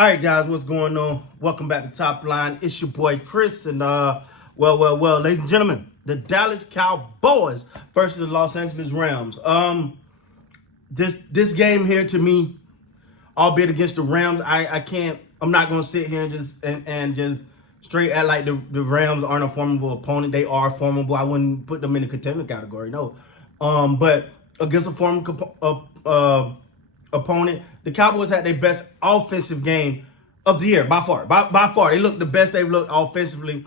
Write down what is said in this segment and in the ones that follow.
All right, guys, what's going on? Welcome back to Top Line. It's your boy Chris, and well, ladies and gentlemen, the Dallas Cowboys versus the Los Angeles Rams. This game here to me, albeit against the Rams, I'm not gonna sit here and just straight act like the Rams aren't a formidable opponent. They are formidable. I wouldn't put them in the contender category, no. But against a formidable opponent, the Cowboys had their best offensive game of the year by far. By far, they looked the best they've looked offensively.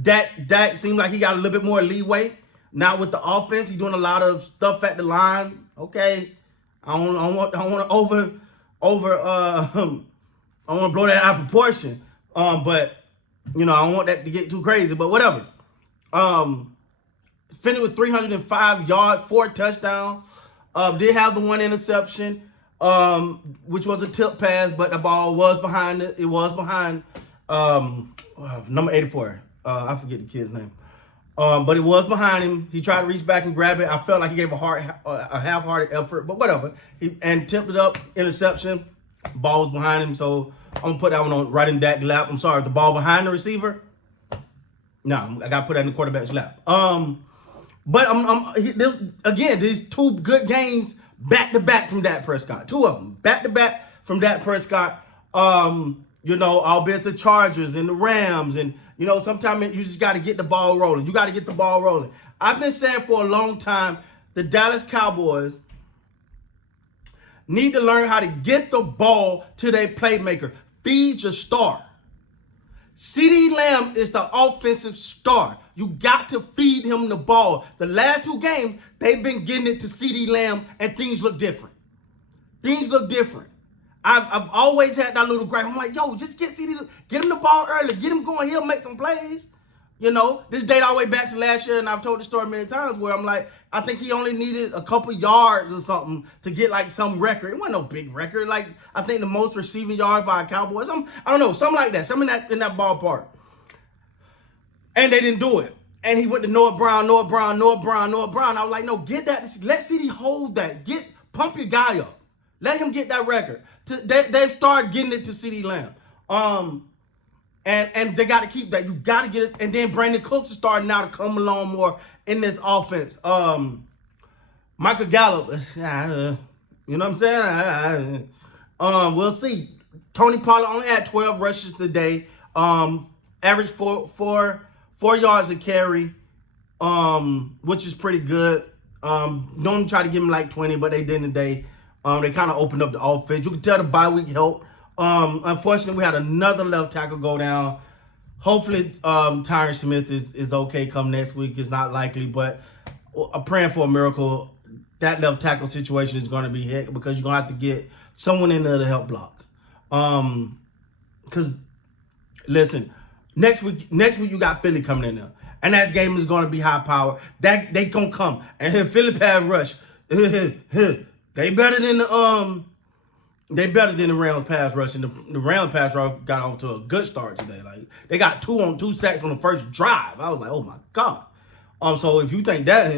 Dak seemed like he got a little bit more leeway now with the offense. He's doing a lot of stuff at the line. Okay, I don't want to I want to blow that out of proportion. But I don't want that to get too crazy. But whatever. Finished with 305 yards, 4 touchdowns. Did have the 1 interception, which was a tip pass, but the ball was behind it. It was behind number 84. I forget the kid's name. But it was behind him. He tried to reach back and grab it. I felt like he gave a half-hearted effort, but whatever. And tipped it up, interception. Ball was behind him, so I'm going to put that one on right in Dak's lap. I'm sorry, the ball behind the receiver? No, I got to put that in the quarterback's lap. But these 2 good games back-to-back from Dak Prescott. 2 of them back-to-back from Dak Prescott. Albeit the Chargers and the Rams. And, sometimes you just got to get the ball rolling. You got to get the ball rolling. I've been saying for a long time, the Dallas Cowboys need to learn how to get the ball to their playmaker. Feed your star. Ceedee Lamb is the offensive star. You got to feed him the ball. The last 2 games, they've been getting it to Ceedee Lamb, and things look different. Things look different. I've always had that little gripe. I'm like, yo, just get Ceedee, get him the ball early, get him going. He'll make some plays. This date all the way back to last year, and I've told the story many times where I'm like, I think he only needed a couple yards or something to get like some record. It wasn't no big record. Like, I think the most receiving yards by a Cowboy. I don't know, something like that. Something in that ballpark. And they didn't do it. And he went to Noah Brown. I was like, no, get that. Let Ceedee hold that. Pump your guy up. Let him get that record. They've started getting it to Ceedee Lamb. And they got to keep that. You got to get it. And then Brandon Cooks is starting now to come along more in this offense. Michael Gallup, you know what I'm saying? We'll see. Tony Pollard only had 12 rushes today. Average four yards a carry, which is pretty good. Don't try to give him like 20, but they didn't today. They kind of opened up the offense. You can tell the bye week helped. Unfortunately, we had another left tackle go down. Hopefully, Tyron Smith is okay come next week. It's not likely, but I'm praying for a miracle. That left tackle situation is going to be hit because you're going to have to get someone in there to help block. Because, listen, next week you got Philly coming in there. And that game is going to be high power. They going to come. And Philly pass rush. They better than the Rams pass rush, and the Rams pass rush got off to a good start today. Like, they got 2 sacks on the first drive. I was like, oh my God. So if you think that,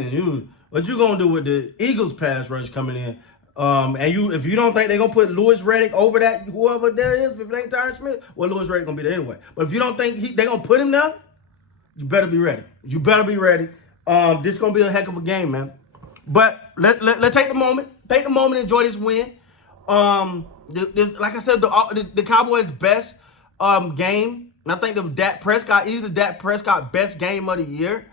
what you gonna do with the Eagles pass rush coming in? If you don't think they're gonna put Louis Riddick over that, whoever there is, if it ain't Tyron Smith, well, Louis Riddick gonna be there anyway. But if you don't think they're gonna put him there, you better be ready. You better be ready. This is gonna be a heck of a game, man. But let's take the moment. Take the moment and enjoy this win. Like I said, the Cowboys' best game. And I think the Dak Prescott best game of the year.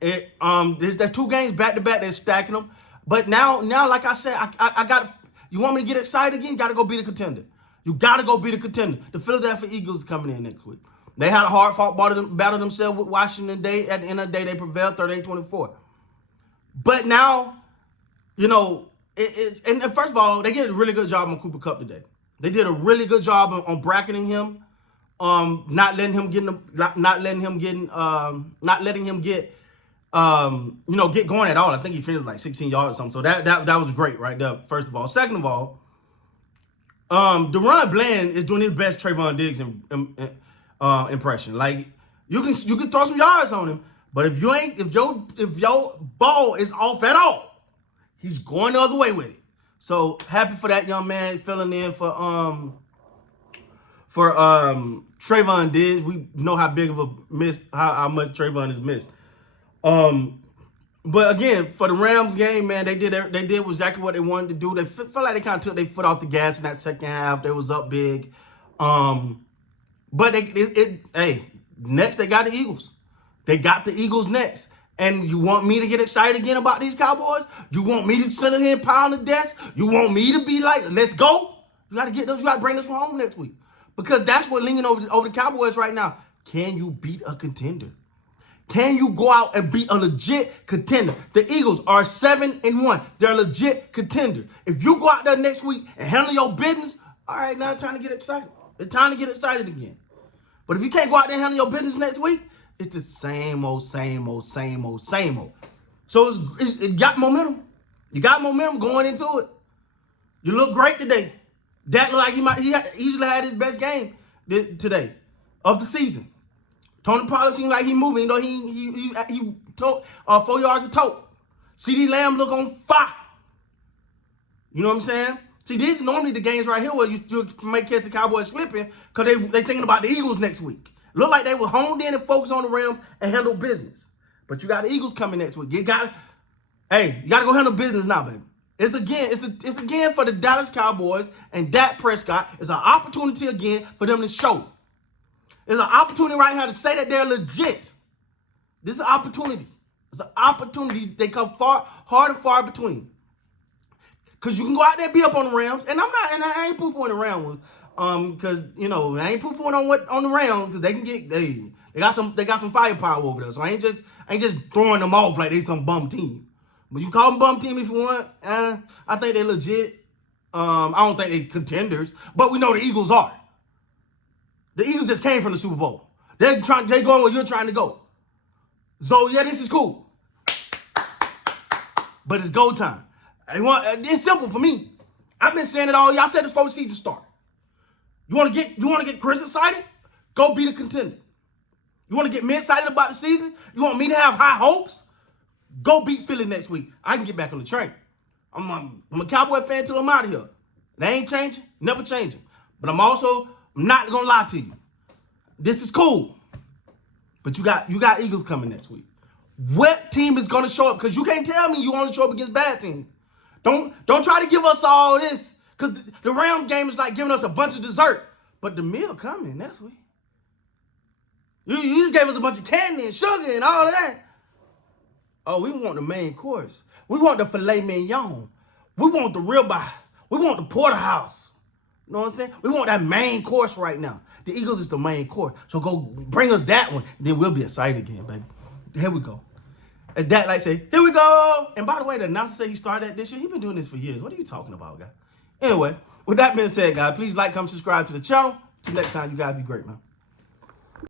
There's 2 games back to back. They're stacking them. But now, like I said, I got. You want me to get excited again? You got to go be the contender. You got to go be the contender. The Philadelphia Eagles is coming in next week. They had a hard-fought battle themselves with Washington Day. At the end of the day, they prevailed 38-24. But now, and first of all, they did a really good job on Cooper Kupp today. They did a really good job on bracketing him, not letting him get going at all. I think he finished like 16 yards or something. So that was great right there. First of all, second of all, Deron Bland is doing his best Trayvon Diggs impression. Like, you can throw some yards on him, but if your ball is off at all, he's going the other way with it. So happy for that young man filling in for Trayvon Diggs. We know how big of a miss, how much Trayvon has missed. But again, for the Rams game, man, they did exactly what they wanted to do. They felt like they kind of took their foot off the gas in that second half. They was up big. But hey, next they got the Eagles. They got the Eagles next. And you want me to get excited again about these Cowboys? You want me to sit here and pound the desk? You want me to be like, let's go? You got to get those. You got to bring this one home next week. Because that's what leaning over the Cowboys right now. Can you beat a contender? Can you go out and beat a legit contender? The Eagles are 7-1. They're a legit contender. If you go out there next week and handle your business, all right, now it's time to get excited. It's time to get excited again. But if you can't go out there and handle your business next week, it's the same old. So it got momentum. You got momentum going into it. You look great today. That looked like he easily had his best game today of the season. Tony Pollard seemed like he moving. You know, he took 4 yards of tote. Ceedee Lamb look on fire. You know what I'm saying? See, these are normally the games right here where you make catch the Cowboys slipping because they thinking about the Eagles next week. Look like they were honed in and focused on the Rams and handle business. But you got the Eagles coming next week. You got to go handle business now, baby. It's again for the Dallas Cowboys and Dak Prescott. It's an opportunity again for them to show. It's an opportunity right here to say that they're legit. This is an opportunity. It's an opportunity. They come hard and far between. Because you can go out there and beat up on the Rams. And I ain't poo-pooing the Rams. Because, you know, I ain't poo-pooing on the Rams because they can get, they got some firepower over there. So I ain't just throwing them off like they some bum team. But you call them bum team if you want. I think they legit. I don't think they contenders. But we know the Eagles are. The Eagles just came from the Super Bowl. They going where you're trying to go. So, yeah, this is cool. But it's go time. It's simple for me. I've been saying it all. Y'all said this before the season start. You want to get Chris excited? Go be the contender. You want to get me excited about the season? You want me to have high hopes? Go beat Philly next week. I can get back on the train. I'm a Cowboy fan till I'm out of here. They ain't changing. Never changing. But I'm not going to lie to you. This is cool. But you got Eagles coming next week. What team is going to show up? Because you can't tell me you want to show up against bad teams. Don't try to give us all this. Because the Rams game is like giving us a bunch of dessert. But the meal coming next week. You just gave us a bunch of candy and sugar and all of that. Oh, we want the main course. We want the filet mignon. We want the ribeye. We want the porterhouse. You know what I'm saying? We want that main course right now. The Eagles is the main course. So go bring us that one. Then we'll be excited again, baby. Here we go. As Dak like say, here we go. And by the way, the announcer said he started that this year. He's been doing this for years. What are you talking about, guy? Anyway, with that being said, guys, please like, comment, subscribe to the channel. Till next time, you guys be great, man.